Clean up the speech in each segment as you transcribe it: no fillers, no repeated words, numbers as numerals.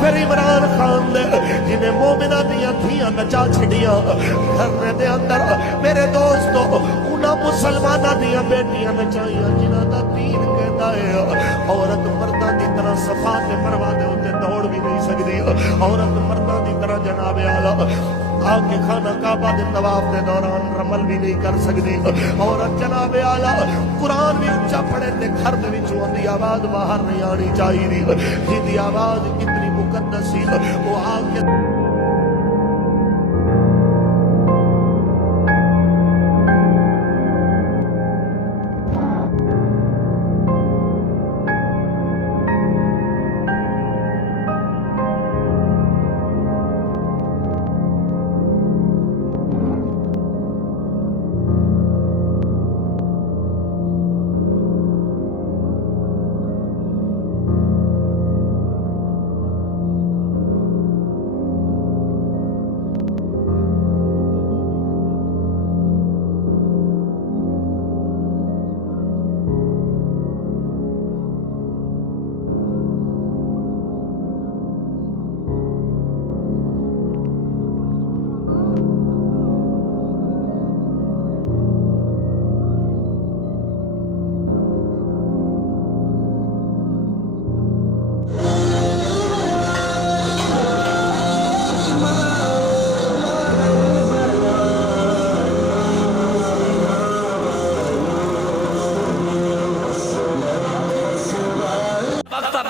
फिर इमरान खान दे जिन्हें मोमिना दियां थियां नचा छड़ियां घर दे अंदर मेरे दोस्तों उन्हां मुसलमाना दियां बेटियां नचाइयां जिन्हां दा दीन कहता है औरत मर्दां दी तरह सफा ते मरवा दे उत्ते दौड़ भी नहीं सकदी, औरत मर्दां दी तरह जनाबे आला आके खाना काबा दे तवाफ दे दौरान रमल भी नहीं कर सकती, औरत जनाबे आला कुरान भी उच्चा पढ़े ते घर दे विचों आंदी आवाज बाहर नहीं आनी चाहिए, जिंदी आवाज कितनी मुकद्दस सी वो आके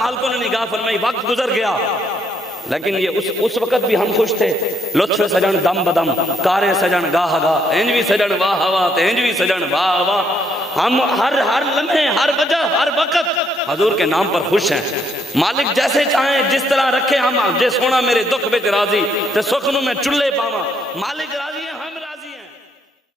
मालिकों ने निगाह फरमाई, वक्त गुजर गया लेकिन ये उस वक्त भी हम खुश थे। लुत्फ सजन दम बदम, कारे सजन गाह गा, इंज भी सजन वाह वाह, इंज भी सजन वाह वाह। हम हर लम्हे, हर वजह, हर वक्त हजूर के नाम पर खुश हैं। मालिक जैसे चाहे जिस तरह रखे हम जे सोना मेरे दुख बिच राजी ते सुख नूं मैं चुल्ले पावां। मालिक राजी है।